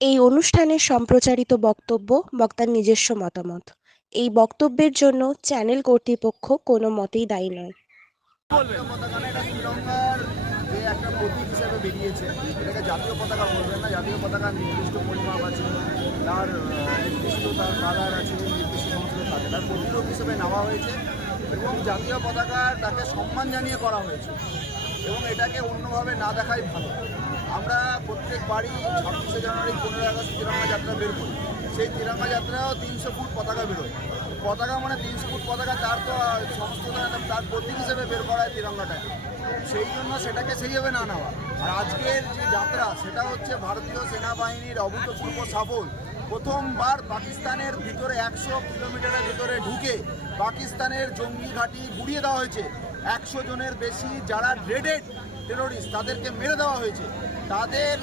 এই অনুষ্ঠানে সম্প্রচারিত বক্তব্য বক্তার নিজস্ব মতামত। এই বক্তব্যের জন্য চ্যানেল কর্তৃপক্ষ কোনো মতেই দায়ী নয়। এবং জাতীয় পতাকা তাকে সম্মান জানিয়ে করা হয়েছে। এবং এটাকে অন্যভাবে না দেখাই ভালো। আমরা প্রত্যেক বাড়ি ছাব্বিশে জানুয়ারি পনেরো আগস্ট তিরঙ্গা যাত্রা বের করি। সেই তিরঙ্গা যাত্রাও তিনশো ফুট পতাকা বেরোয়। পতাকা মানে তিনশো ফুট পতাকা, তার তো ধরনের তার প্রতীক হিসেবে বের করা হয় তিরঙ্গাটাকে সেই জন্য সেটাকে সেইভাবে না নেওয়া। আর আজকের যে যাত্রা, সেটা হচ্ছে ভারতীয় সেনাবাহিনীর অভূতপূর্ব সফল প্রথমবার পাকিস্তানের ভিতরে একশো কিলোমিটারের ভিতরে ঢুকে পাকিস্তানের জঙ্গি ঘাঁটি গুড়িয়ে দেওয়া হয়েছে। একশো জনের বেশি যারা ড্রেডেড টেরোরিস্ট তাদেরকে মেরে দেওয়া হয়েছে। তাদের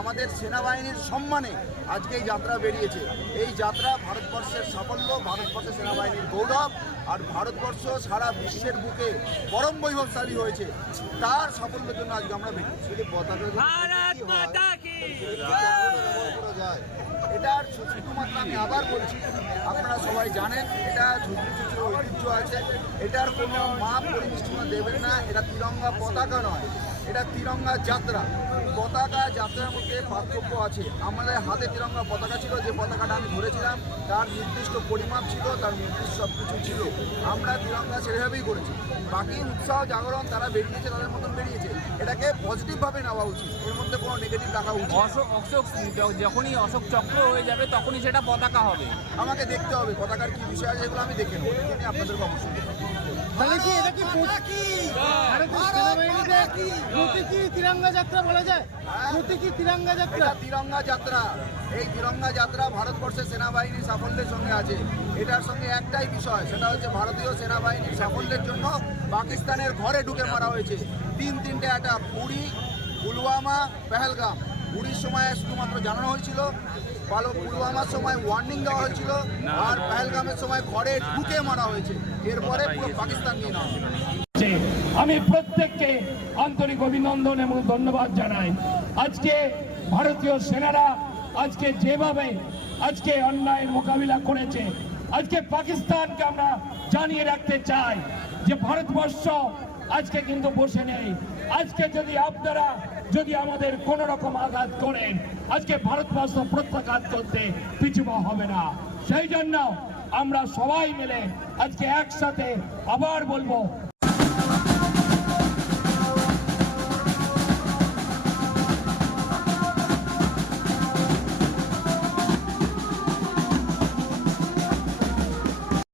আমাদের সেনাবাহিনীর সম্মানে আজকে এই যাত্রা বেরিয়েছে। এই যাত্রা ভারতবর্ষের সাফল্য ভারতবর্ষের সেনাবাহিনীর গৌরব আর ভারতবর্ষ সারা বিশ্বের বুকে পরম বৈভবশালী হয়েছে। তার সাফল্যের জন্য আজকে আমরা বেরিয়েছি। আমি আবার বলছি, আপনারা সবাই জানেন, এটা ঝুঁকি চুচুর ঐতিহ্য আছে। এটার কোনো মাপ পরিমিষ্টিমা দেবেন না, এটা তিরঙ্গা পতাকা নয়। এটা তিরঙ্গা যাত্রা। পতাকা যাত্রার মধ্যে পার্থক্য আছে। আমাদের হাতে তিরঙ্গা পতাকা ছিল যে পতাকাটা আমি ধরেছিলাম তার নির্দিষ্ট পরিমাপ ছিল তার নির্দিষ্ট সব কিছু ছিল। আমরা তিরঙ্গা সেভাবেই করেছি। বাকি উৎসাহ জাগরণ তারা বেরিয়েছে তাদের মতন বেরিয়েছে। এটাকে পজিটিভভাবে নেওয়া উচিত। এর মধ্যে কোনো নেগেটিভ রাখা উচিত অশোক অশোক যখনই অশোক চক্র হয়ে যাবে তখনই সেটা পতাকা হবে। আমাকে দেখতে হবে পতাকার কি বিষয় আছে এগুলো আমি দেখে নেব। আপনাদেরকে অবশ্যই তাহলে কি? এটা কি? ভারতের সেনাবাহিনীতে প্রতীকী তিরঙ্গা যাত্রা বলা যায়? প্রতীকী তিরঙ্গা যাত্রা? তিরঙ্গা যাত্রা। এই তিরঙ্গা যাত্রা ভারতবর্ষের সেনাবাহিনীর সাফল্যের সঙ্গে আছে। এটার সঙ্গে একটাই বিষয় সেটা হচ্ছে ভারতীয় সেনাবাহিনীর সাফল্যের জন্য পাকিস্তানের ঘরে ঢুকে মারা হয়েছে। তিন তিনটে অ্যাটাক পুরী পুলওয়ামা পেহেলগাম। পুরীর সময় শুধুমাত্র জানানো হয়েছিল ভালো পুলওয়ামার সময় ওয়ার্নিং দেওয়া হয়েছিল আর পেহেলগামের সময় ঘরে ঢুকে মারা হয়েছে। এরপরে পুরো পাকিস্তান নিয়ে নেওয়া আমি প্রত্যেককে আন্তরিক অভিনন্দন এবং ধন্যবাদ জানাই। আজকে ভারতীয় সেনারা আজকে যেভাবে আজকে অন্যায়ের মোকাবিলা করেছে, আজকে পাকিস্তানকে আমরা জানিয়ে রাখতে চাই যে ভারতবর্ষ আজকে কিন্তু বসে নেই। আজকে যদি আপনারা যদি আমাদের কোন রকম আঘাত করেন, আজকে ভারতবর্ষ প্রত্যাঘাত করতে পিছুবা হবে না। সেই জন্য আমরা সবাই মিলে আজকে একসাথে আবার বলব